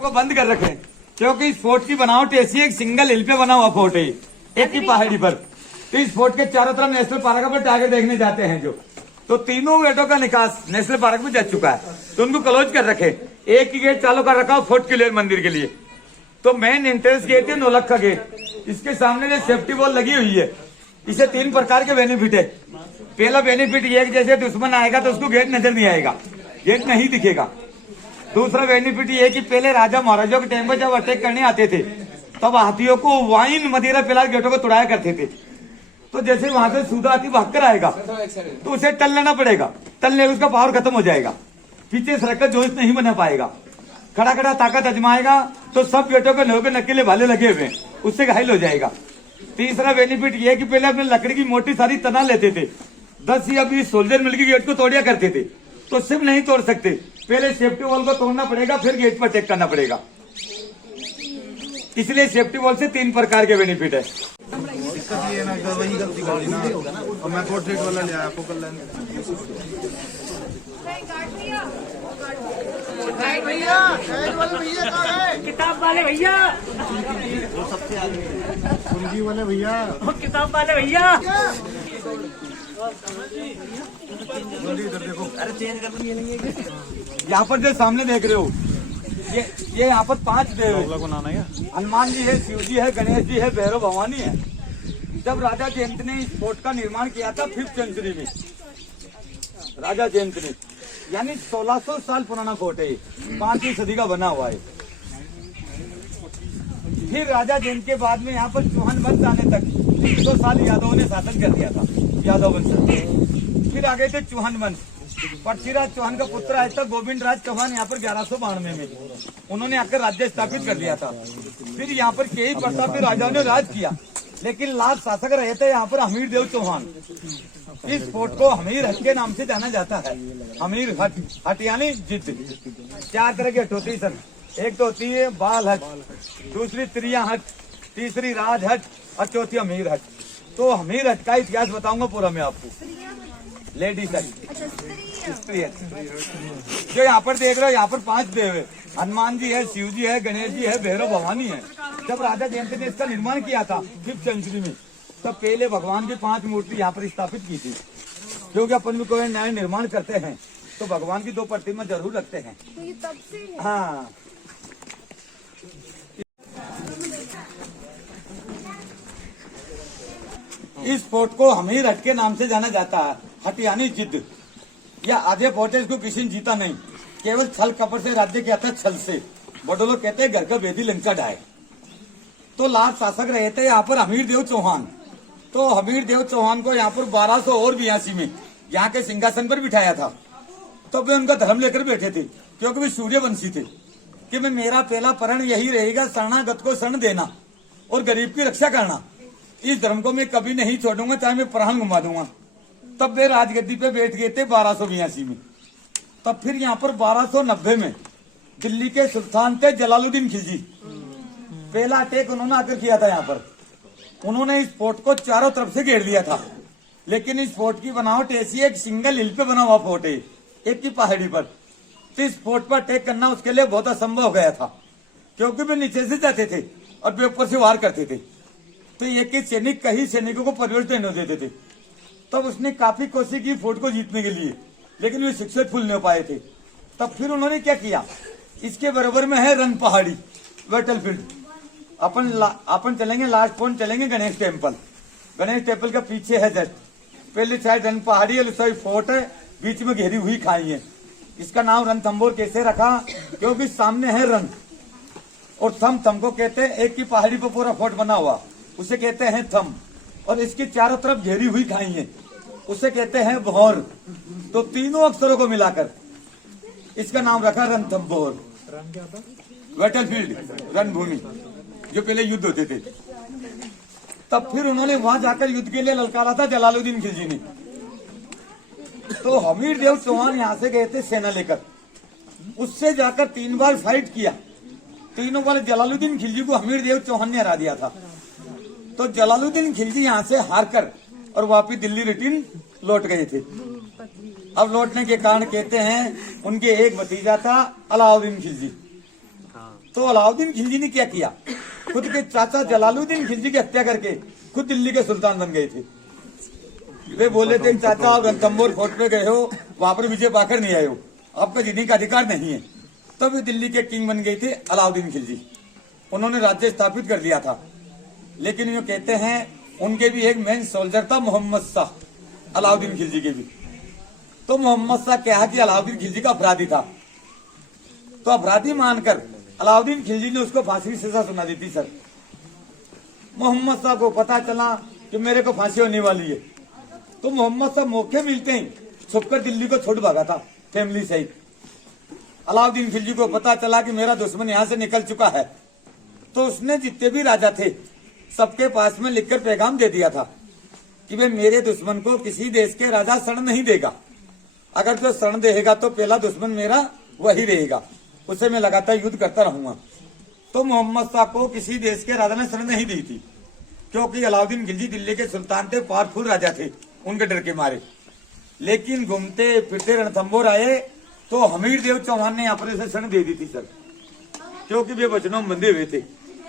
को बंद कर रखे क्योंकि इस फोर्ट की बनावट ऐसी एक सिंगल हिल पे बना हुआ फोर्ट है, एक ही पहाड़ी पर। तो इस फोर्ट के चारों तरफ नेशनल पार्क पर टाइगर देखने जाते हैं जो, तो तीनों गेटों का निकास नेशनल पार्क में जा चुका है, तो उनको क्लोज कर रखे। एक ही गेट चालू कर रखा फोर्ट क्लियर मंदिर के लिए। तो मेन एंट्रेंस गेट है नौलखा गेट, इसके सामने जो सेफ्टी वॉल लगी हुई है, इसे 3 प्रकार के बेनिफिट है। पहला बेनिफिट ये कि जैसे दुश्मन आएगा तो उसको गेट नजर नहीं आएगा, गेट नहीं दिखेगा। दूसरा बेनिफिट ये है कि पहले राजा महाराजाओं के टाइम पर जब अटैक करने आते थे तब हाथियों को वाइन मदिरा पिला गेटों को तोड़ाया करते थे। तो जैसे वहां से सूदा हाथी भाग कर आएगा तो उसे टल लेना पड़ेगा, टलने उसका पावर खत्म हो जाएगा, पीछे सरकत जोश नहीं बना पाएगा, खड़ा खड़ा ताकत अजमाएगा तो सब गेटों के लोहे के नकेले भाले लगे हुए उससे घायल हो जाएगा। तीसरा बेनिफिट ये है कि पहले अपने लकड़ी की मोटी सारी तना लेते थे, 10 या 20 सोल्जर मिलकर गेट को तोड़िया करते थे, तो सिर्फ नहीं तोड़ सकते, पहले सेफ्टी वॉल को तोड़ना पड़ेगा, फिर गेट पर अटैक करना पड़ेगा। इसलिए सेफ्टी वॉल से 3 प्रकार के बेनिफिट है। ये ना वही गलती कर दी ना, और मैं पोर्ट्रेट वाला ले आया फोकल लेंस। भैया किताब वाले भैया, वो सबसे आगे कुंजी वाले भैया, किताब वाले भैया। इधर देखो, अरे चेंज कर। यहाँ पर जो सामने देख रहे हो ये यहाँ पर 5 देव है, हनुमान जी है, शिव जी है, गणेश जी है, भैरव भवानी है। जब राजा जयंत ने इस फोर्ट का निर्माण किया था 5th सेंचुरी में, राजा जयंत ने, यानी 1600 साल पुराना फोर्ट है, 5वीं सदी का बना हुआ है। फिर राजा जयंत के बाद में यहाँ पर चौहान वंश आने तक 100 साल यादवों ने शासन कर दिया था, यादव वंश। फिर आ गए थे चौहान वंश, पृथ्वीराज चौहान का पुत्र आया था गोविंद राज चौहान, यहाँ पर 1192 में उन्होंने आकर राज्य स्थापित कर दिया था। फिर यहाँ पर कई प्रतापी राजाओं ने राज किया, लेकिन लास्ट शासक रहे थे यहाँ पर हमीर देव चौहान। इस फोर्ट को हमीर हट के नाम से जाना जाता है। हमीर हट, हट यानी जिद। 4 तरह की हट होती है सर, एक तो होती है बाल हट, दूसरी त्रिया हट, तीसरी राज हट और चौथी हमीर हट। तो हमीर हट का इतिहास बताऊंगा पूरा मैं आपको। लेडीज हट, स्त्री हट। जो यहाँ पर देख रहे हो यहाँ पर 5 देव है, हनुमान जी है, शिव जी है, गणेश जी है, भैरव भवानी है। जब राजा जयंत ने इसका निर्माण किया था 5th सेंचुरी में, तब पहले भगवान की 5 मूर्ति यहाँ पर स्थापित की थी, क्योंकि अपन भी कोई नया निर्माण करते हैं तो भगवान की 2 प्रतिमा जरूर रखते हैं। तो ये तब से है। हाँ, इस फोर्ट को हमीर हट के नाम से जाना जाता है। हट यानी जिद, या आधे फोर्ट है, इसको किसी ने जीता नहीं, केवल छल कपट से राज्य किया था, छल से। बड़े लोग कहते हैं घर का बेदी लंका ढाए। तो लास्ट शासक रहे थे यहाँ पर हमीर देव चौहान। तो हमीर देव चौहान को यहाँ पर 1282 में यहाँ के सिंहासन पर बिठाया था। तो वे उनका धर्म लेकर बैठे थे, क्योंकि वे सूर्यवंशी थे, कि मैं मेरा पहला प्रण यही रहेगा, शरणागत को शरण देना और गरीब की रक्षा करना। इस धर्म को मैं कभी नहीं छोड़ूंगा, चाहे मैं प्राण घुमा दूंगा। तब वे राजगद्दी पे बैठ गए थे 1282 में। तब फिर यहाँ पर 1290 में दिल्ली के सुल्तान थे जलालुद्दीन खिलजी, पहला अटैक उन्होंने आकर किया था यहाँ पर। उन्होंने इस फोर्ट को चारों तरफ से घेर लिया था, लेकिन इस फोर्ट की बनावट ऐसी एक सिंगल हिल पे बना हुआ फोर्ट है, एक ही पहाड़ी पर। तो इस फोर्ट पर अटैक करना उसके लिए बहुत असंभव हो गया था, क्योंकि वे नीचे से जाते थे और वे ऊपर से वार करते थे। तो एक ही सैनिक कई सैनिकों को परिवर्तन हो देते थे। तब उसने काफी कोशिश की फोर्ट को जीतने के लिए, लेकिन वे सक्सेसफुल नहीं हो पाए थे। तब फिर उन्होंने क्या किया, इसके बराबर में है रन पहाड़ी, बैटलफील्ड। अपन चलेंगे, लास्ट पॉइंट चलेंगे गणेश टेम्पल। गणेश टेम्पल का पीछे है जस्ट, पहले साइड रन पहाड़ी है, सॉरी फोर्ट है, बीच में घेरी हुई खाई है। इसका नाम रणथंबोर कैसे रखा, क्योंकि सामने है रन और थम को कहते हैं, एक की पहाड़ी पर पूरा फोर्ट बना हुआ उसे कहते हैं थम, और इसके चारों तरफ घेरी हुई खाई है उसे कहते हैं भौर। तो तीनों अक्षरों को मिलाकर इसका नाम रखा रणथंबोर। बैटलफील्ड, रणभूमि, जो पहले युद्ध होते थे। तब फिर उन्होंने वहां जाकर युद्ध के लिए ललकारा था जलालुद्दीन खिलजी ने। तो हमीर देव चौहान यहाँ से गए थे सेना लेकर, उससे जाकर 3 बार फाइट किया। तीनों बार जलालुद्दीन खिलजी को हमीर देव चौहान ने हरा दिया था। तो जलालुद्दीन खिलजी यहाँ से हारकर और वापिस दिल्ली रिटर्न लौट गए थे। अब लौटने के कारण कहते हैं उनके एक भतीजा था अलाउद्दीन खिलजी, तो अलाउद्दीन खिलजी ने क्या किया, खुद के चाचा जलालुद्दीन खिलजी की हत्या करके खुद दिल्ली के सुल्तान बन गए थे। वे बोले थे चाचा आप रणथंभौर फोर्ट पे गए हो, वहां पर विजय पाकर नहीं आए हो, आपका जीने का अधिकार नहीं है। तब वे दिल्ली के किंग बन गए थे अलाउद्दीन खिलजी। उन्होंने राज्य स्थापित कर लिया था। लेकिन वो कहते हैं उनके भी एक मेन सोल्जर था मोहम्मद शाह, अलाउद्दीन खिलजी के भी। तो मोहम्मद शाह क्या कि अलाउद्दीन खिलजी का अपराधी था, तो अपराधी मानकर अलाउद्दीन खिलजी ने उसको फांसी की सजा सुना दी थी। सर मोहम्मद शाह को पता चला कि मेरे को फांसी होने वाली है, तो मोहम्मद शाह मौके मिलते ही छुपकर दिल्ली को छोड़ भागा था फैमिली सहित। अलाउद्दीन खिलजी को पता चला कि मेरा दुश्मन यहाँ से निकल चुका है, तो उसने जितने भी राजा थे सबके पास में लिखकर पैगाम दे दिया था कि वे मेरे दुश्मन को किसी देश के राजा शरण नहीं देगा, अगर जो शरण देगा तो पहला दुश्मन मेरा वही रहेगा, उसे मैं लगातार युद्ध करता रहूंगा। तो मोहम्मद शाह को किसी देश के राजा ने शरण नहीं दी थी, क्योंकि अलाउद्दीन खिलजी दिल्ली के सुल्तान थे, पावरफुल राजा थे, उनके डर के मारे। लेकिन घूमते फिरते रणथंभौर आए तो हमीर देव चौहान ने यहाँ पर इसे शरण दे दी थी। सर क्योंकि वे वचनों में बंधे हुए थे,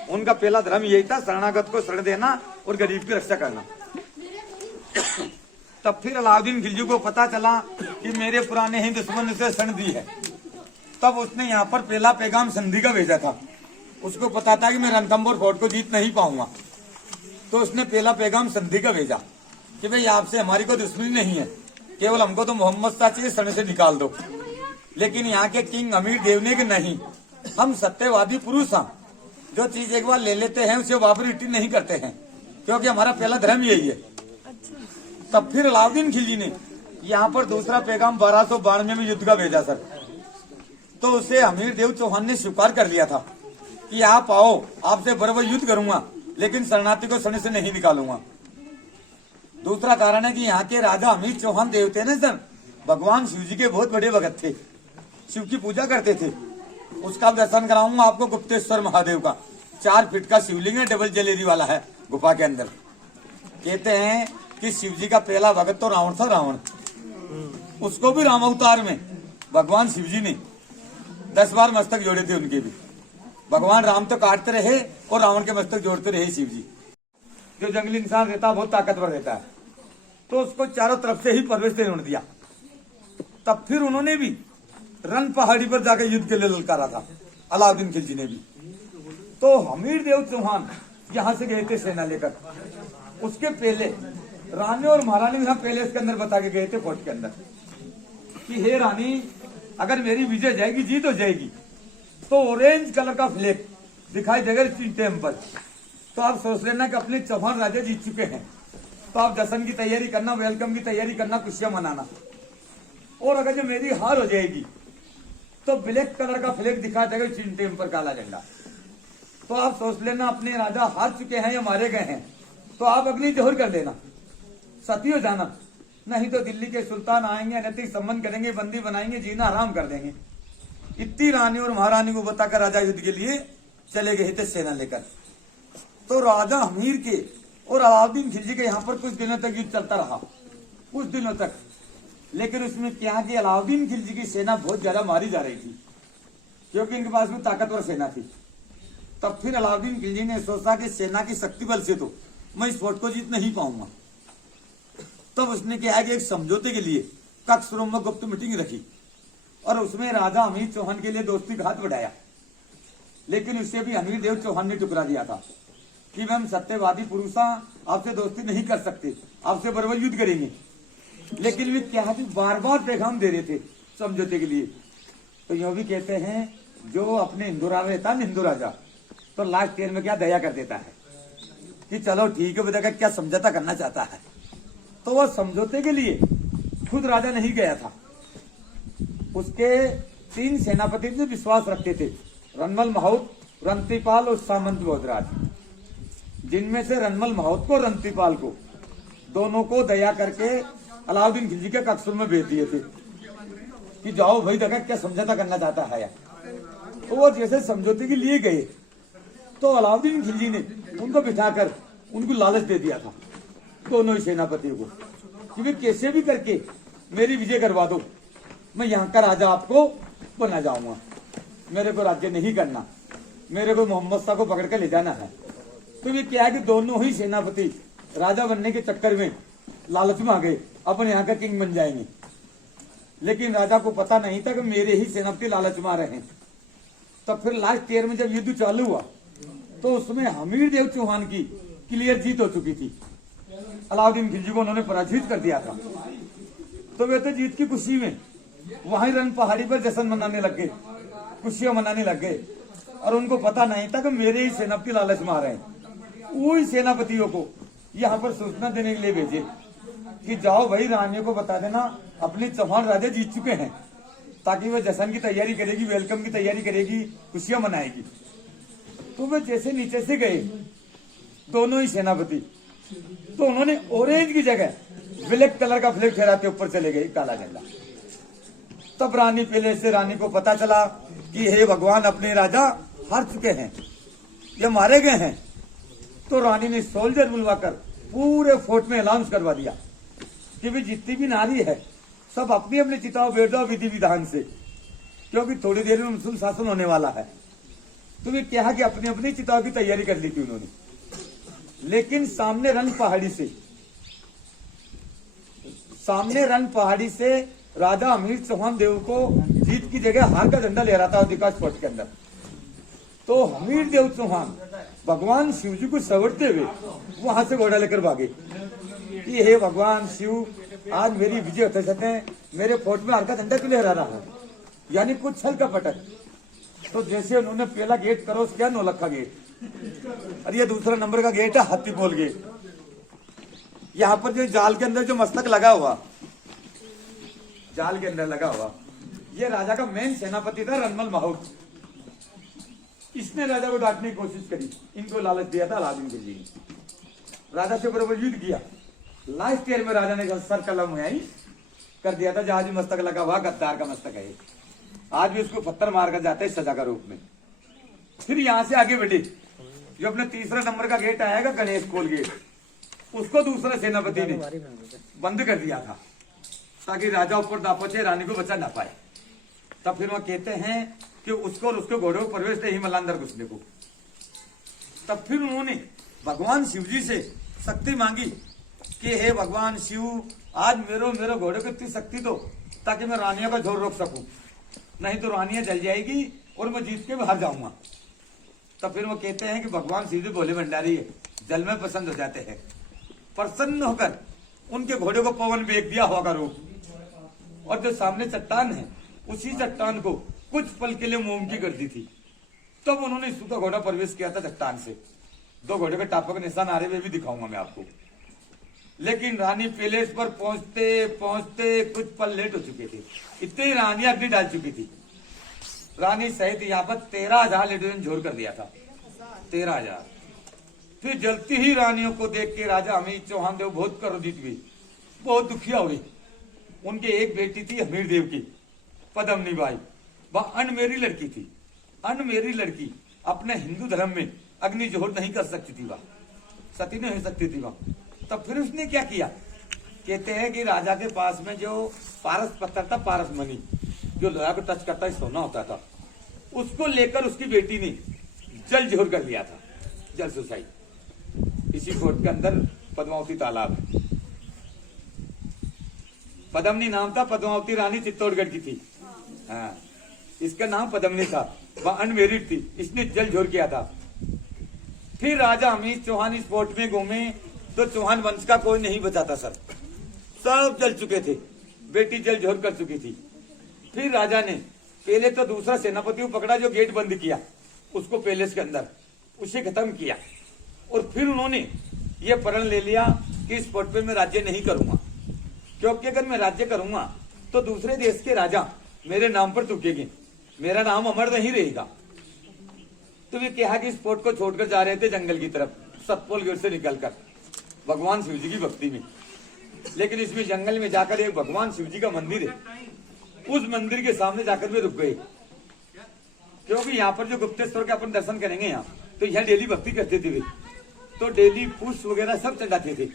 उनका पहला धर्म यही था शरणागत को शरण देना और गरीब की रक्षा करना। तब फिर अलाउद्दीन खिलजी को पता चला कि मेरे पुराने ही दुश्मन ने उसे शरण दी है, तब उसने यहाँ पर पहला पैगाम संधि का भेजा था। उसको पता था कि मैं रणथंभौर फोर्ट को जीत नहीं पाऊंगा, तो उसने पहला पैगाम संधि का भेजा कि भाई आपसे हमारी कोई दुश्मनी नहीं है, केवल हमको तो मोहम्मद शाह चाहिए, शरण से निकाल दो। लेकिन यहाँ के किंग अमीर देव ने कि नहीं, हम सत्यवादी पुरुष हैं, जो चीज एक बार ले लेते हैं उसे वापस रिटर्न नहीं करते हैं, क्योंकि हमारा पहला धर्म यही है। तब फिर अलाउद्दीन खिलजी ने यहाँ पर दूसरा पैगाम 1292 में युद्ध का भेजा। सर तो उसे अमीर देव चौहान ने स्वीकार कर लिया था कि आप आओ, आपसे बराबर युद्ध करूंगा, लेकिन शरणार्थी को शरण से नहीं निकालूंगा। दूसरा कारण है कि यहाँ के राजा अमीर चौहान देव थे ना सर, भगवान शिव जी के बहुत बड़े भगत थे, शिव की पूजा करते थे। उसका दर्शन कराऊंगा आपको गुप्तेश्वर महादेव का, 4 फीट का शिवलिंग है, डबल जलेरी वाला है गुफा के अंदर। कहते हैं कि शिव जी का पहला भगत तो रावण था, रावण, उसको भी राम अवतार में भगवान शिव जी ने 10 बार मस्तक जोड़े थे उनके भी। भगवान राम तो काटते रहे और रावण के मस्तक जोड़ते रहे शिव जी। जो जंगली इंसान रहता है बहुत ताकतवर रहता है, तो उसको चारों तरफ से ही प्रवेश देने दिया। तब फिर उन्होंने भी रन पहाड़ी पर जाकर युद्ध के लिए ललकारा था, अलाउद्दीन खिलजी ने भी। तो हमीर देव चौहान यहाँ से गए थे सेना लेकर। उसके पहले रानी और महारानी यहाँ पहले इसके अंदर बता के गए थे फोर्ट के अंदर कि हे रानी, अगर मेरी विजय जाएगी, जीत हो जाएगी, तो ऑरेंज कलर का फ्लैग दिखाई देगा टेम्पल, तो आप सोच लेना कि अपने चौहान राजा जीत चुके हैं। तो आप जश्न की तैयारी करना, वेलकम की तैयारी करना, खुशियां मनाना। और अगर जो मेरी हार हो जाएगी तो ब्लैक कलर का फ्लैग दिखा देगा टेम्पल, काला झंडा। तो आप सोच लेना अपने राजा हार चुके हैं या मारे गए हैं, तो आप अग्नि जोहर कर देना, सती हो जाना, नहीं तो दिल्ली के सुल्तान आएंगे, अनैतिक संबंध करेंगे, बंदी बनाएंगे, जीना हराम कर देंगे। इतनी रानी और महारानी को बताकर राजा युद्ध के लिए चले गए थे सेना लेकर। तो राजा हमीर के और अलाउद्दीन खिलजी के यहाँ पर कुछ दिनों तक युद्ध चलता रहा, कुछ दिनों तक। लेकिन उसमें क्या कि अलाउद्दीन खिलजी की सेना बहुत ज्यादा मारी जा रही थी, क्योंकि इनके पास में ताकतवर सेना थी। तब फिर अलाउद्दीन खिलजी ने सोचा कि सेना की शक्ति बल से तो मैं इस फोर्ट को जीत नहीं पाऊंगा। तब उसने क्या कि एक समझौते के लिए कक्सरूम में गुप्त मीटिंग रखी और उसमें राजा अमीर चौहान के लिए दोस्ती का हाथ बढ़ाया। लेकिन उससे भी अमीर देव चौहान ने टुकरा दिया था कि हम सत्यवादी पुरुष आपसे दोस्ती नहीं कर सकते, आपसे बराबर युद्ध करेंगे। लेकिन वे क्या कि बार बार पैगाम दे रहे थे समझौते के लिए। तो यो भी कहते हैं जो अपने हिंदू राजा रहता है, हिंदू राजा, तो लास्ट ईयर में क्या दया कर देता है कि चलो ठीक है, बताकर क्या समझौता करना चाहता है। तो वह समझौते के लिए खुद राजा नहीं गया था, उसके 3 सेनापति से विश्वास रखते थे, रणमल माहुत, रंतीपाल और सामंत भोजराज। जिनमें से रणमल माहुत को, रंतीपाल को, दोनों को दया करके अलाउद्दीन खिलजी के कक्सुर में भेज दिए थे कि जाओ भाई, देखा क्या समझौता करना चाहता है। तो वो जैसे समझौते के लिए गए तो अलाउद्दीन खिलजी ने उनको बिठाकर उनको लालच दे दिया था, दोनों ही सेनापतियों को, कि वे कैसे भी करके मेरी विजय करवा दो, मैं यहाँ का राजा आपको बना जाऊंगा, मेरे को राज्य नहीं करना। मेरे को मोहम्मद शाह को पकड़ के ले जाना है। तो ये क्या है कि दोनों ही सेनापति राजा बनने के चक्कर में लालच में आ गए, अपने यहाँ का किंग बन जाएंगे। लेकिन राजा को पता नहीं था कि मेरे ही सेनापति लालच में आ रहे हैं। तब फिर लास्ट ईयर में जब युद्ध चालू हुआ तो उसमें हमीर देव चौहान की क्लियर जीत हो चुकी थी। अलाउद्दीन खिलजी को उन्होंने पराजित कर दिया था। तो वे तो जीत की खुशी में वहीं रन पहाड़ी पर जश्न मनाने लग गए, खुशियां मनाने लग गए। और उनको पता नहीं था कि मेरे ही सेनापति लालच में आ रहे हैं। वही सेनापतियों को यहाँ पर सूचना देने के लिए भेजे कि जाओ भाई, रानियों को बता देना अपने चौहान राजा जीत चुके हैं, ताकि वह जश्न की तैयारी करेगी, वेलकम की तैयारी करेगी, खुशियां मनाएगी। तो वे जैसे नीचे से गए दोनों ही सेनापति, तो उन्होंने ऑरेंज की जगह ब्लैक कलर का फ्लैग फहराते ऊपर चले गए, काला झंडा। तब रानी पहले से रानी को पता चला कि हे भगवान, अपने राजा हार चुके हैं, ये मारे गए हैं। तो रानी ने सोल्जर बुलवाकर पूरे फोर्ट में अनाउंस करवा दिया कि भी जितनी भी नारी है सब अपनी अपनी चिताओं बैठ जाओ विधि विधान से, क्योंकि थोड़ी देर में मुस्लिम शासन होने वाला है। तो ये क्या कि अपनी अपनी चिताओं की तैयारी कर ली थी उन्होंने। लेकिन सामने रन पहाड़ी से राजा हमीर चौहान देव को जीत की जगह हार का झंडा लहरा था विकास फोर्ट के अंदर। तो हमीर देव चौहान भगवान शिव जी को सवरते हुए वहां से घोड़ा लेकर भागे कि हे भगवान शिव, आज मेरी विजय होते सकते, मेरे फोर्ट में हार का झंडा क्यों लहरा रहा है, यानी कुछ छल कपट। तो जैसे उन्होंने पहला गेट करो क्या नौलखा गेट, और ये दूसरा नंबर का गेट है हाथी पोल गेट। यहाँ पर जो जाल के अंदर जो मस्तक लगा हुआ, जाल के अंदर लगा हुआ, ये राजा का मेन सेनापति था रणमल माहौत। इसने राजा को डांटने की कोशिश करी, इनको लालच दिया था अलाउद्दीन खिलजी ने। राजा से बराबर युद्ध किया। लास्ट ईयर में राजा ने सर कलम हुई कर दिया था, जहाज मस्तक लगा हुआ गद्दार का मस्तक है, आज भी उसको पत्थर मारकर जाते हैं सजा का रूप में। फिर यहां से आगे बढ़े, जो अपने तीसरा नंबर का गेट आएगा गणेश कोल गेट, उसको दूसरा सेनापति ने बंद कर दिया था ताकि राजा ऊपर ना पहुंचे, रानी को बचा ना पाए। तब फिर वह कहते हैं कि उसको और उसके घोड़े को प्रवेश नहीं मिला अंदर घुसने को। तब फिर उन्होंने भगवान शिव जी से शक्ति मांगी कि हे भगवान शिव, आज मेरे घोड़े को इतनी शक्ति दो ताकि मैं रानियों का जोर रोक सकूं, नहीं तो रानियां जल जाएगी और मैं जीत के बाहर जाऊंगा। तब फिर वो कहते हैं कि भगवान शिव जी भोले भंडारी है, जल में पसंद हो जाते हैं। प्रसन्न होकर उनके घोड़े को पवन बेच दिया हवा का रूप, और जो सामने चट्टान है उसी चट्टान को कुछ पल के लिए मोम की कर दी थी। तब उन्होंने इसु का घोड़ा प्रवेश किया था चट्टान से। दो घोड़े के टापों के निशान आ रहे हुए भी दिखाऊंगा मैं आपको। लेकिन रानी पैलेस पर पहुंचते पहुंचते कुछ पल लेट हो चुके थे, इतनी रानी अग्नि डाल चुकी थी। रानी सहित यहाँ पर 13,000 लेडीजों ने झोर कर दिया था, 13,000। फिर जलती ही रानियों को देख के राजा हमीर चौहान देव बहुत क्रोधित हुए, बहुत दुखिया हुए। उनके एक बेटी थी हमीर देव की, पद्मनी बाई, वह अनमेरी लड़की थी। अनमेरी लड़की अपने हिंदू धर्म में अग्नि जोहर नहीं कर सकती थी, वह सती नहीं हो सकती थी वह। तब फिर उसने क्या किया, कहते हैं कि राजा के पास में जो पारस पत्थर था, पारस मणि, जो लोहा को टच करता है सोना होता था, उसको लेकर उसकी बेटी ने जल जोहर कर लिया था, जल सुसाई। इसी फोर्ट के अंदर पद्मावती तालाब है। पद्मनी नाम था, पद्मावती रानी चित्तौड़गढ़ की थी। हाँ, इसका नाम पद्मनी था, वह अनमेरिड थी, इसने जल जोहर किया था। फिर राजा हमीर चौहान इस फोर्ट में घूमे तो चौहान वंश का कोई नहीं बचा था सर, सब जल चुके थे, बेटी जल जोहर कर चुकी थी। फिर राजा ने पहले तो दूसरा सेनापति को पकड़ा जो गेट बंद किया उसको पैलेस के अंदर, उसे खत्म किया। और फिर उन्होंने ये प्रण ले लिया कि इस फोर्ट पे मैं राज्य नहीं करूंगा, क्योंकि अगर मैं राज्य करूंगा तो दूसरे देश के राजा मेरे नाम पर थूकेंगे, मेरा नाम अमर नहीं रहेगा। तो वे कहा कि इस फोर्ट को छोड़कर जा रहे थे जंगल की तरफ, सतपोल गेट से निकलकर भगवान शिव जी की भक्ति में। लेकिन इसमें जंगल में जाकर एक भगवान शिव जी का मंदिर है, उस मंदिर के सामने जाकर वे रुक गए, क्योंकि यहाँ पर जो गुप्तेश्वर के अपन दर्शन करेंगे यहाँ, तो यहाँ डेली भक्ति करते थे वे, तो डेली पुष्प वगैरह सब चढ़ाते थे।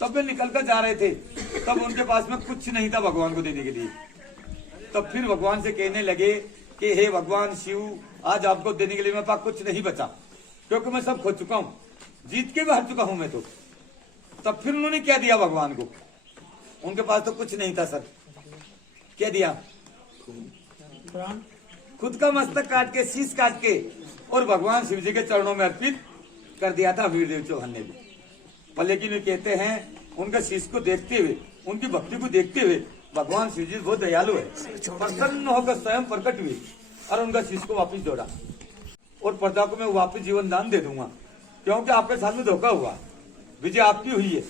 तब वे निकल कर जा रहे थे, तब उनके पास में कुछ नहीं था भगवान को देने के लिए। तब फिर भगवान से कहने लगे कि हे भगवान शिव, आज आपको देने के लिए मेरे पास कुछ नहीं बचा, क्योंकि मैं सब खो चुका हूं, जीत के भी हार चुका हूं मैं तो। तब फिर उन्होंने क्या दिया भगवान को? उनके पास तो कुछ नहीं था सर। क्या दिया? खुद का मस्तक काट के, शीश काट के, और भगवान शिव जी के चरणों में अर्पित कर दिया था वीरदेव चौहान ने भी। पर लेकिन ये कहते हैं उनका शीश को देखते हुए, उनकी भक्ति को देखते हुए भगवान शिव जी बहुत दयालु है, प्रसन्न होकर स्वयं प्रकट हुए और उनका शीश को वापिस जोड़ा और प्रजा को मैं वापिस जीवन दान दे दूंगा, क्योंकि आपके साथ में धोखा हुआ, विजय आपकी हुई है।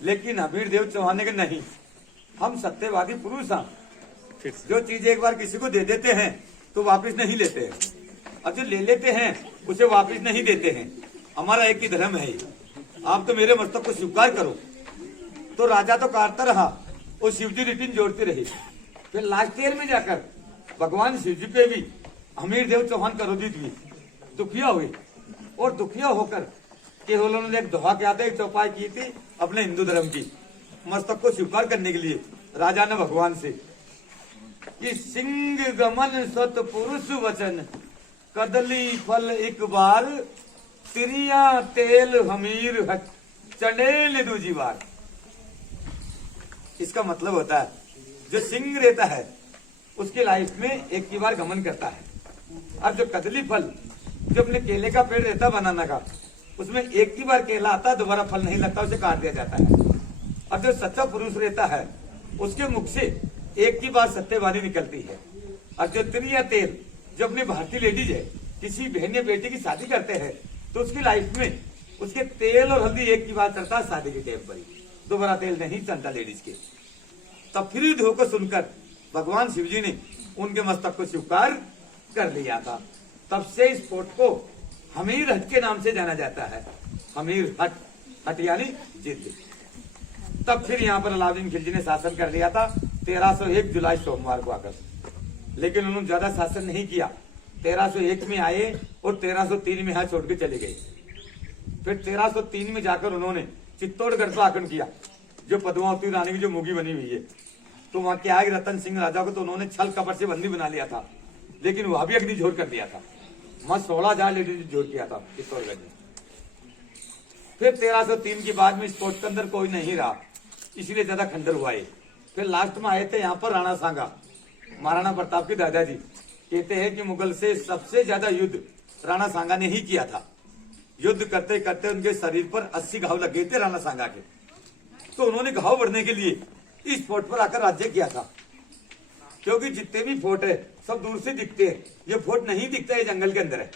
लेकिन वीरदेव चौहान ने कहा नहीं, हम सत्यवादी पुरुष हैं, जो चीज एक बार किसी को दे देते हैं तो वापिस नहीं लेते हैं, और जो ले लेते हैं उसे वापिस नहीं देते हैं। हमारा एक ही धर्म है, आप तो मेरे मस्तक को स्वीकार करो। तो राजा तो काटता रहा और शिवजी रिटिन जोड़ते रहे। फिर लास्ट ईयर में जाकर भगवान शिवजी पे भी वीरदेव चौहान क्रोधित हुए, दुखिया हुए, और दुखिया होकर केवल उन्होंने एक दोहा क्या था, एक चौपाई की थी अपने हिंदू धर्म की, मस्तक को स्वीकार करने के लिए राजा ने भगवान से कि सिंह गमन सत पुरुष वचन, कदली फल एक बार, तिरिया तेल हमीर चंडेल दूजी बार। इसका मतलब होता है जो सिंह रहता है उसकी लाइफ में एक ही बार गमन करता है, और जो कदली फल, जो अपने केले का पेड़ रहता बनाना का, उसमें एक ही बार केला आता है, दोबारा फल नहीं लगता, उसे काट दिया जाता है। और जो सच्चा पुरुष रहता है उसके मुख से एक ही बार सत्यवादी निकलती है। और जो तिरिया तेल, जो अपनी भारतीय लेडीज है, किसी बहन या बेटी की शादी करते हैं तो उसकी लाइफ में उसके तेल और हल्दी एक ही बार चलता है शादी के टाइम पर ही, दोबारा तेल नहीं चलता लेडीज के। तब फिर धोखा सुनकर भगवान शिवजी ने उनके मस्तक को स्वीकार कर लिया था। तब से इस फोर्ट को हमीर हट के नाम से जाना जाता है। हमीर हट, हट यानी जिद। तब फिर यहाँ पर अलाउद्दीन खिलजी ने शासन कर लिया था 1301 जुलाई सोमवार को आकर, लेकिन उन्होंने ज्यादा शासन नहीं किया। 1301 में आए और 1303 में यहाँ छोड़ के चले गए। फिर 1303 में जाकर उन्होंने चित्तौड़गढ़ पर आक्रमण किया, जो पद्मावती रानी की जो मुगी बनी हुई है। तो वहां क्या है, रतन सिंह राजा को तो उन्होंने छल कपट से बंदी बना लिया था, लेकिन वह भी अग्नि जोर कर दिया था। वहां 16,000 लेडीज जोर किया था चित्तौड़गढ़ में। फिर 1303 के बाद में इस फोर्ट के अंदर कोई नहीं रहा, इसलिए ज्यादा खंडर हुआ है। फिर लास्ट में आए थे यहाँ पर राणा सांगा, महाराणा प्रताप के दादाजी। कहते हैं कि मुगल से सबसे ज्यादा युद्ध राणा सांगा ने ही किया था। युद्ध करते करते उनके शरीर पर 80 घाव लग गए थे राणा सांगा के। तो उन्होंने घाव भरने के लिए इस फोर्ट पर आकर राज्य किया था, क्योंकि जितने भी फोर्ट है सब दूर से दिखते हैं, ये फोर्ट नहीं दिखता है, जंगल के अंदर है,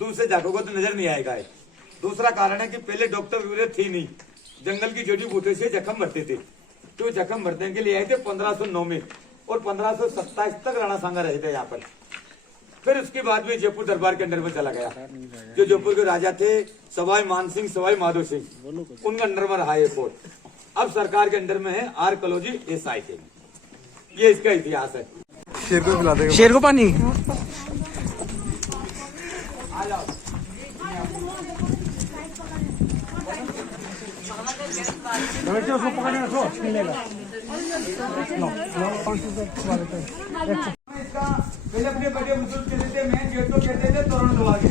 दूर से जागोगे तो नजर नहीं आएगा। दूसरा कारण है कि पहले डॉक्टर वगैरह थी नहीं, जंगल की जड़ी बूटी से जख्म भरते थे। तो जख्म भरने के लिए आए थे 1509 में, और 1527 तक राणा सांगा रहे थे यहाँ पर। फिर उसके बाद में जयपुर दरबार के अंडर में चला गया। जो जयपुर के राजा थे सवाई मानसिंह, सवाई माधो सिंह, उनका अंडर में रहा ये फोर्ट। अब सरकार के अंडर में है आर कलोजी एसआई के। ये इसका इतिहास है। शेर को पिला देगा, शेर को पानी। उसको पकड़े रखो, मिलेगा। पहले अपने बड़े बुजुर्ग कहते थे मैं गेट को कहते थे तोरण दरवाजे,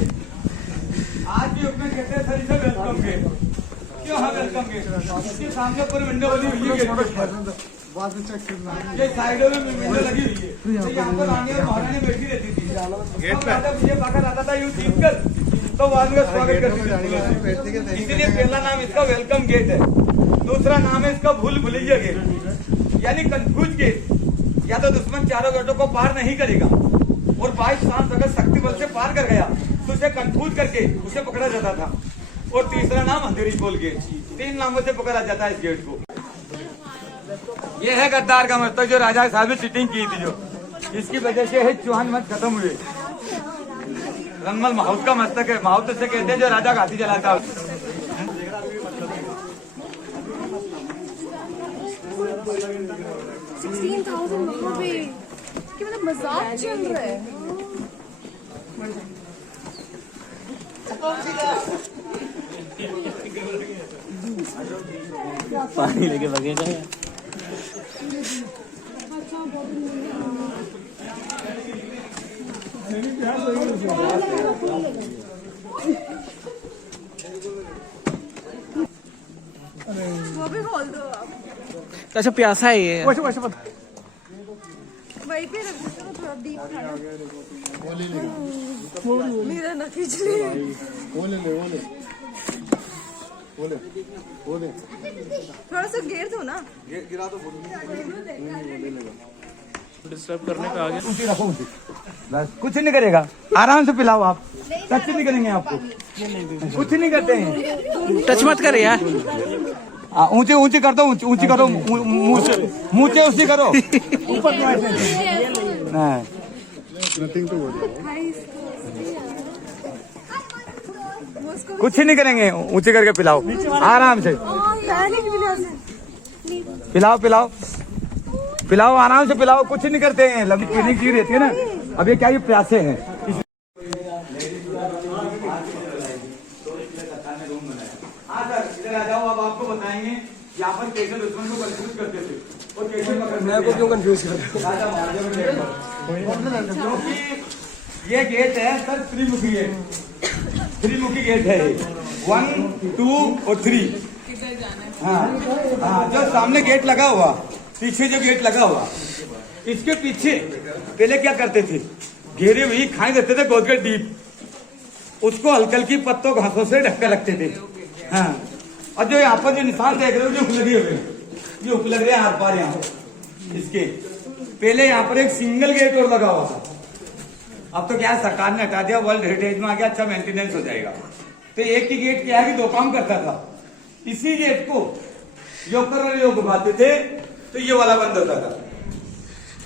आज भी उसमें कहते हैं सर इसे वेलकम गेट। क्यों है वेलकम गेट? इसके सामने पूरी विंडो बनी हुई है, ये साइडों में विंडो लगी हुई है, तो यहाँ पर रानी और महारानी बैठी रहती थी। गेट पे राजा विजय पाकर आता था यूं ठीक कर, तो बाद में स्वागत करती थी। इसीलिए पहला नाम इसका वेलकम गेट है, दूसरा नाम है इसका भूल भुलैया गेट यानी कंफ्यूज गेट। या तो दुश्मन चारों गेटों को पार नहीं करेगा, और बाई चांस अगर शक्ति बल से पार कर गया तो उसे कंफ्यूज करके उसे पकड़ा जाता था। और तीसरा नाम अंधेरी पोल गेट। 3 नामों से पकड़ा जाता है इस गेट को। यह है गद्दार का मस्तक, जो राजा साहब ने सीटिंग की थी, जो इसकी वजह से है चौहान वंश खत्म हुए। रंगमल माहौत का मस्तक है, माहौत से कहते हैं जो राजा का हाथी चलाता है। 16,000 वहाँ पे, कि मतलब मजाक चल रहा है। पानी लेके भगेगा। वो भी बोल दो आप। अच्छा प्यासा है ये। वहीं पे रख दो थोड़ा डीप खाना। मेरा ना खींच ले। थोड़ा सा घेर दो ना। डिस्टर्ब करने पे आ गया। ऊँची रखो ऊँची, बस कुछ नहीं करेगा, आराम से पिलाओ। आप टच नहीं करेंगे, आपको कुछ नहीं करते हैं। टच मत कर यार। ऊंचे ऊंचे कर दो, ऊंची करो, मुंह से ऊंची करो। नहीं, कुछ ही नहीं करेंगे, ऊंचे करके पिलाओ आराम से। पिलाओ पिलाओ पिलाओ, आराम से पिलाओ, कुछ नहीं करते हैं। लंबी पीने की रहती है ना। अब ये क्या, ये प्यासे हैं। हाँ सर, इधर आ जाओ। अब आपको बताएंगे यहाँ पर कैसे दुश्मन को कंफ्यूज करते थे और कैसे मैं को क्यों कंफ्यूज कर क्योंकि ये गेट है सर, त्रिमुखी है। त्रिमुखी गेट है, 1, 2 और 3। हाँ हाँ, जो सामने गेट लगा हुआ, पीछे जो गेट लगा हुआ, इसके पीछे पहले क्या करते थे, घेरे हुई खाई देते थे गोद के डीप, उसको हल्की हल्की पत्तों घासों से ढक कर रखते थे। हाँ, और जो यहाँ पर जो निशान देख रहे हो, जो हुक लगे हुए, ये हुक लग रहे हैं हाथ पार यहाँ इसके। पहले यहाँ पर एक सिंगल गेट और लगा हुआ था। अब तो क्या सरकार ने हटा दिया, वर्ल्ड हेरिटेज में आ गया, अच्छा मेंटेनेंस हो जाएगा। तो एक ही गेट क्या है कि 2 काम करता था। इसी गेट को योग कर योग घुमाते थे तो ये वाला बंद होता था,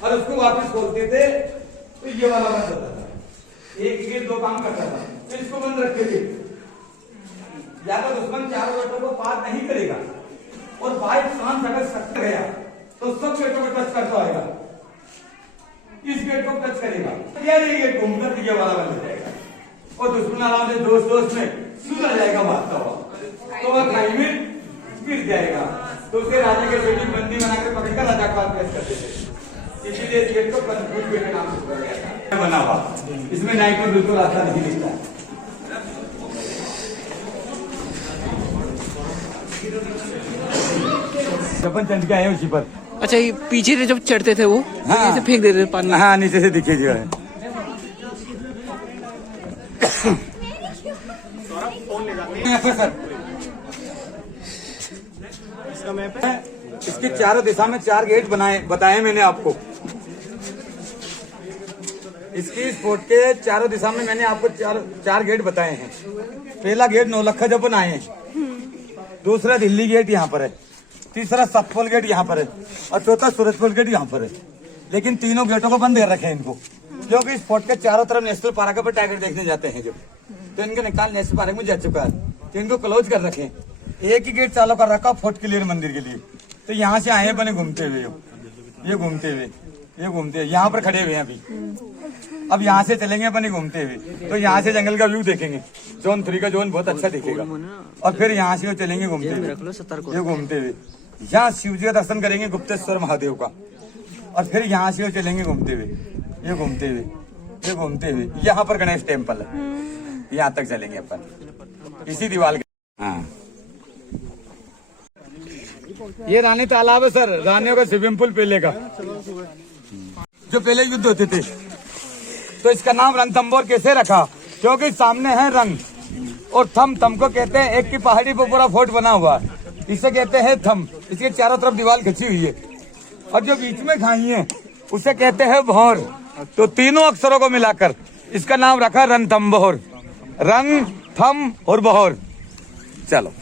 और उसको वापस खोलते थे तो ये वाला बंद होता था। एक गेट 2 काम करता था। तो इसको बंद रखते थे, या तो दुश्मन चारों गेटों को पार नहीं करेगा, और बाई चांस अगर सट गया तो सब गेटों को टच करता आएगा। इस गेट को टच करेगा, यार ये गेट घूमकर ये वाला बंद हो जाएगा, और दुश्मन आराम से दोस्त में सुधर जाएगा भागता हुआ, तो वह खाई में गिर जाएगा। तो उसे राजा के बेटी बंदी बनाकर पकड़कर राजा का पेश करते थे। इसीलिए इस गेट को कंफ्यूज गेट के नाम से बना हुआ। इसमें नाइट में बिल्कुल रास्ता नहीं दिखता है। अपन चढ़ के आए उसी पर। अच्छा ये पीछे से जब चढ़ते थे वो हाँ, ऐसे फेंक देते थे पानी। हाँ, नीचे से दिखे जो है। सर इसके चारों दिशा में 4 गेट बताए मैंने आपको। इसकी इस फोर्ट के चारों दिशा में मैंने आपको 4 गेट बताए हैं। पहला गेट नौलखा जब आए हैं, दूसरा दिल्ली गेट यहाँ पर है, तीसरा सतपुल गेट यहाँ पर है, और चौथा सूरजपुल गेट यहाँ पर है। लेकिन तीनों गेटों को बंद कर रखे हैं इनको, क्योंकि इस फोर्ट के चारों तरफ नेशनल पार्क पर टाइगर देखने जाते हैं जो, तो इनके निकाल नेशनल पार्क में जा चुका है, तो इनको क्लोज कर रखे हैं। एक ही गेट चालू कर रखा फोर्ट क्लियर मंदिर के लिए। तो यहाँ से आए बने घूमते हुए, ये घूमते हुए, ये घूमते हुए यहाँ पर खड़े हुए हैं अभी। अब यहाँ से चलेंगे अपने घूमते हुए, तो यहाँ से जंगल का व्यू देखेंगे। जोन 3 का जोन बहुत अच्छा दिखेगा। और फिर यहाँ से चलेंगे घूमते हुए, ये घूमते हुए यहाँ शिव जी का दर्शन करेंगे, गुप्तेश्वर महादेव का। और फिर यहाँ से चलेंगे घूमते हुए, ये घूमते हुए, ये घूमते हुए, यहाँ पर गणेश टेम्पल है, यहाँ तक चलेंगे अपन इसी दीवार के। हाँ, ये रानी तालाब है सर, रानियों का स्विमिंग पूल पहले का, जो पहले युद्ध होते थे। तो इसका नाम रणथंबोर कैसे रखा, क्योंकि सामने है रंग और थम, थम को कहते हैं एक की पहाड़ी पर पूरा फोर्ट बना हुआ, इसे कहते हैं थम। इसके चारों तरफ दीवार खिंची हुई है, और जो बीच में खाई है उसे कहते हैं भौर। तो तीनों अक्षरों को मिलाकर इसका नाम रखा रणथंबोर, रंग, थम और भौर। चलो।